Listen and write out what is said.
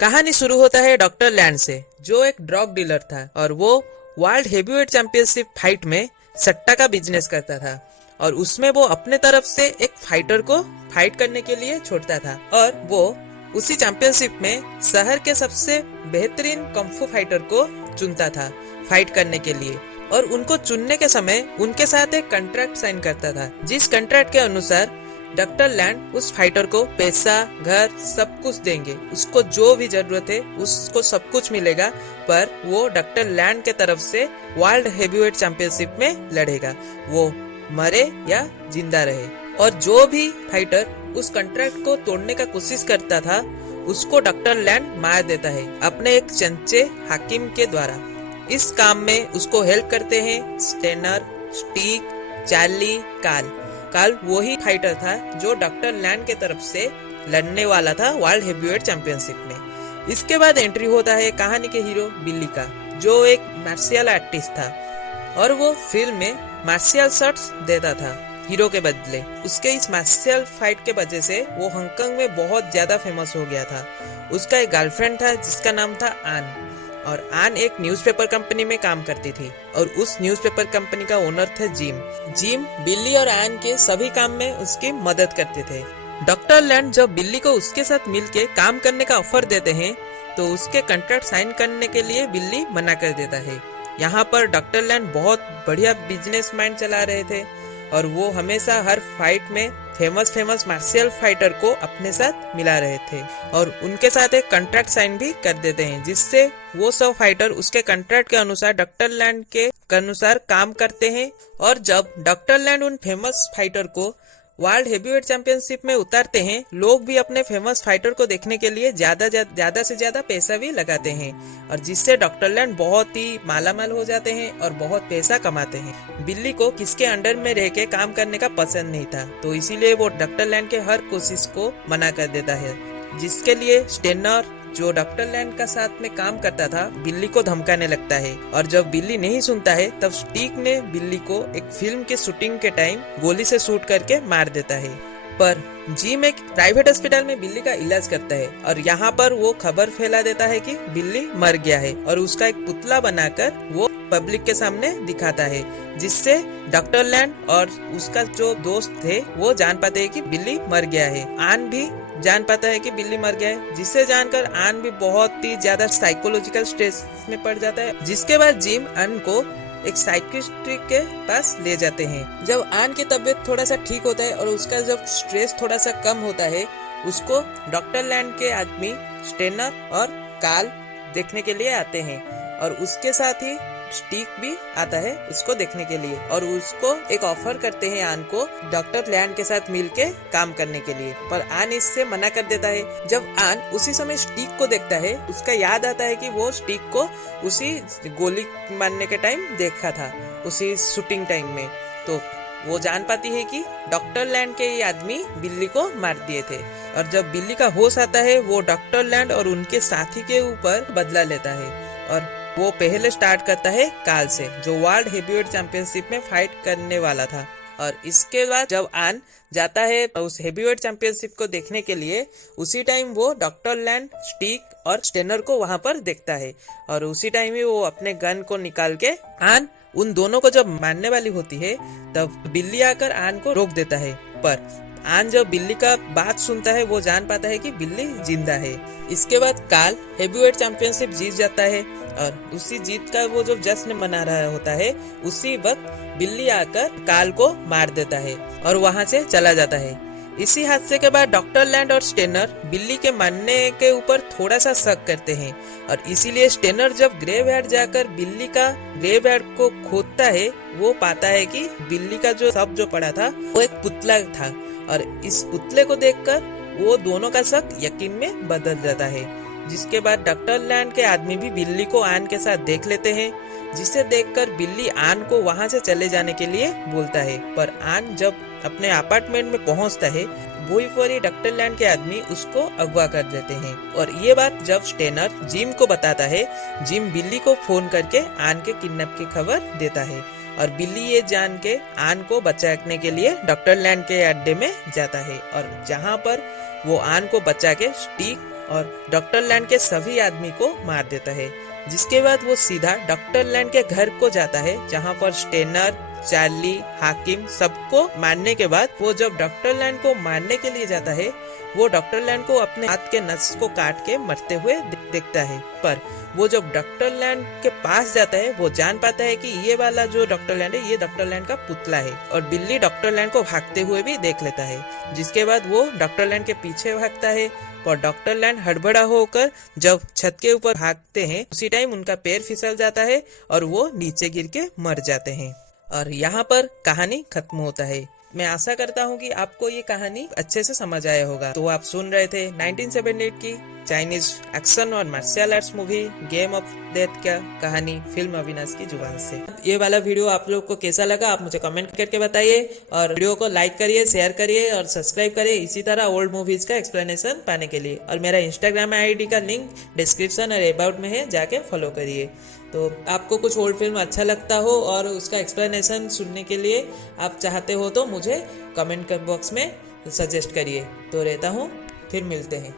कहानी शुरू होता है डॉक्टर लैंड से, जो एक ड्रग डीलर था और वो वर्ल्ड हेवीवेट चैंपियनशिप फाइट में सट्टा का बिजनेस करता था। और उसमें वो अपने तरफ से एक फाइटर को फाइट करने के लिए छोड़ता था और वो उसी चैंपियनशिप में शहर के सबसे बेहतरीन कम्फू फाइटर को चुनता था फाइट करने के लिए। और उनको चुनने के समय उनके साथ एक कॉन्ट्रैक्ट साइन करता था, जिस कॉन्ट्रैक्ट के अनुसार डॉक्टर लैंड उस फाइटर को पैसा, घर, सब कुछ देंगे। उसको जो भी जरूरत है उसको सब कुछ मिलेगा, पर वो डॉक्टर लैंड के तरफ से वर्ल्ड हेवीवेट चैंपियनशिप में लड़ेगा, वो मरे या जिंदा रहे। और जो भी फाइटर उस कॉन्ट्रैक्ट को तोड़ने का कोशिश करता था उसको डॉक्टर लैंड मार देता है अपने एक चंचे हाकिम के द्वारा। इस काम में उसको हेल्प करते हैं स्टेनर, स्टीक, चार्ली, काल वही फाइटर था जो डॉक्टर लैंड के तरफ से लड़ने वाला था वर्ल्ड हेवीवेट चैंपियनशिप में। इसके बाद एंट्री होता है कहानी के हीरो बिल्ली का, जो एक मार्शियल आर्टिस्ट था और वो फिल्म में मार्शियल शॉट्स देता था हीरो के बदले। उसके इस मार्शियल फाइट के वजह से वो हांगकांग में बहुत ज्यादा फेमस हो गया था। उसका एक गर्लफ्रेंड था जिसका नाम था आन, और आन एक न्यूज़पेपर कंपनी में काम करती थी और उस न्यूज़पेपर कंपनी का ओनर थे जिम बिल्ली और आन के सभी काम में उसकी मदद करते थे। डॉक्टर लैंड जब बिल्ली को उसके साथ मिलके काम करने का ऑफर देते हैं तो उसके कॉन्ट्रैक्ट साइन करने के लिए बिल्ली मना कर देता है। यहाँ पर डॉक्टर लैंड बहुत बढ़िया बिजनेस माइंड चला रहे थे और वो हमेशा हर फाइट में फेमस मार्शियल फाइटर को अपने साथ मिला रहे थे और उनके साथ एक कॉन्ट्रैक्ट साइन भी कर देते हैं, जिससे वो सब फाइटर उसके कॉन्ट्रैक्ट के अनुसार डॉक्टर लैंड के अनुसार काम करते हैं। और जब डॉक्टर लैंड उन फेमस फाइटर को वर्ल्ड हेवीवेट चैंपियनशिप में उतारते हैं, लोग भी अपने फेमस फाइटर को देखने के लिए ज्यादा से ज्यादा पैसा भी लगाते हैं और जिससे डॉक्टर लैंड बहुत ही मालामाल हो जाते हैं और बहुत पैसा कमाते हैं। बिल्ली को किसके अंडर में रह के काम करने का पसंद नहीं था, तो इसीलिए वो डॉक्टर लैंड के हर कोशिश को मना कर देता है, जिसके लिए स्टेनर जो डॉक्टर लैंड का साथ में काम करता था बिल्ली को धमकाने लगता है। और जब बिल्ली नहीं सुनता है तब स्टीक ने बिल्ली को एक फिल्म के शूटिंग के टाइम गोली से शूट करके मार देता है। पर जिम एक प्राइवेट अस्पताल में बिल्ली का इलाज करता है और यहाँ पर वो खबर फैला देता है कि बिल्ली मर गया है और उसका एक पुतला बनाकर वो पब्लिक के सामने दिखाता है, जिससे डॉक्टर लैंड और उसका जो दोस्त थे वो जान पाते हैं कि बिल्ली मर गया है। आन भी जान पाता है कि बिल्ली मर गया है, जिससे जानकर आन भी बहुत ही ज्यादा साइकोलॉजिकल स्ट्रेस में पड़ जाता है। जिसके बाद जिम आन को एक साइकियाट्रिस्ट के पास ले जाते हैं। जब आन की तबीयत थोड़ा सा ठीक होता है और उसका जब स्ट्रेस थोड़ा सा कम होता है, उसको डॉक्टर लैंड के आदमी स्टेनर और काल देखने के लिए आते हैं और उसके साथ ही स्टीक भी आता है उसको देखने के लिए और उसको एक ऑफर करते हैं आन को डॉक्टर लैंड के साथ मिलके काम करने के लिए, पर आन इससे मना कर देता है। जब आन उसी समय स्टीक को देखता है, उसका याद आता है कि वो स्टीक को उसी गोली मारने के टाइम देखा था, उसी शूटिंग टाइम में। तो वो जान पाती है कि डॉक्टर लैंड के ये आदमी बिल्ली को मार दिए थे। और जब बिल्ली का होश आता है वो डॉक्टर लैंड और उनके साथी के ऊपर बदला लेता है और वो पहले स्टार्ट करता है काल से, जो वर्ल्ड हेवीवेट चैंपियनशिप में फाइट करने वाला था। और इसके बाद जब आन जाता है उस हेवीवेट चैंपियनशिप को देखने के लिए, उसी टाइम वो डॉक्टर लैंड, स्टीक और स्टेनर को वहां पर देखता है और उसी टाइम ही वो अपने गन को निकाल के आन उन दोनों को जब मारने वाली होती है तब बिल्ली आकर आन को रोक देता है। पर आन जब बिल्ली का बात सुनता है वो जान पाता है कि बिल्ली जिंदा है। इसके बाद काल हेवीवेट चैंपियनशिप जीत जाता है और उसी जीत का वो जो जश्न मना रहा होता है, उसी वक्त बिल्ली आकर काल को मार देता है और वहां से चला जाता है। इसी हादसे के बाद डॉक्टर लैंड और स्टेनर बिल्ली के मरने के ऊपर थोड़ा सा शक करते हैं और इसीलिए स्टेनर जब ग्रेवयार्ड जाकर बिल्ली का ग्रेवयार्ड को खोदता है, वो पाता है कि बिल्ली का जो शव जो पड़ा था वो एक पुतला था और इस पुतले को देखकर वो दोनों का शक यकीन में बदल जाता है। जिसके बाद डॉक्टर लैंड के आदमी भी बिल्ली को आन के साथ देख लेते हैं, जिसे देखकर बिल्ली आन को वहां से चले जाने के लिए बोलता है। पर आन जब अपने अपार्टमेंट में पहुंचता है, वही पर ही डॉक्टर लैंड के आदमी उसको अगवा कर देते हैं। और ये बात जब स्टेनर जिम को बताता है, जिम बिल्ली को फोन करके आन के किडनैप की खबर देता है और बिल्ली ये जान के आन को बचाने के लिए डॉक्टर लैंड के अड्डे में जाता है और जहाँ पर वो आन को बचा के स्टीक और डॉक्टर लैंड के सभी आदमी को मार देता है। जिसके बाद वो सीधा डॉक्टर लैंड के घर को जाता है, जहाँ पर स्टेनर, चार्ली, हाकिम सबको मारने के बाद वो जब डॉक्टर लैंड को मारने के लिए जाता है, वो डॉक्टर लैंड को अपने हाथ के नस को काट के मरते हुए देखता है। पर वो जब डॉक्टर लैंड के पास जाता है, वो जान पाता है कि ये वाला जो डॉक्टर लैंड है, ये डॉक्टर लैंड का पुतला है। और बिल्ली डॉक्टर लैंड को भागते हुए भी देख लेता है। जिसके बाद वो डॉक्टर लैंड के पीछे भागता है और डॉक्टर लैंड हड़बड़ा होकर जब छत के ऊपर भागते हैं, उसी टाइम उनका पैर फिसल जाता है और वो नीचे गिर के मर जाते हैं। और यहाँ पर कहानी खत्म होता है। मैं आशा करता हूँ कि आपको ये कहानी अच्छे से समझ आया होगा। तो आप सुन रहे थे 1978 की चाइनीज एक्शन और martial arts movie game of death का कहानी फिल्म अविनाश की जुबान से। ये वाला वीडियो आप लोग को कैसा लगा आप मुझे कमेंट करके बताइए, और वीडियो को लाइक करिए, शेयर करिए और सब्सक्राइब करिए इसी तरह ओल्ड मूवीज का एक्सप्लेनेशन पाने के लिए। और मेरा इंस्टाग्राम आईडी का लिंक डिस्क्रिप्शन और अबाउट में है, जाके फॉलो करिए। तो आपको कुछ ओल्ड फिल्म अच्छा लगता हो और उसका एक्सप्लेनेशन सुनने के लिए आप चाहते हो तो मुझे कमेंट बॉक्स में सजेस्ट करिए। तो रहता हूँ, फिर मिलते हैं।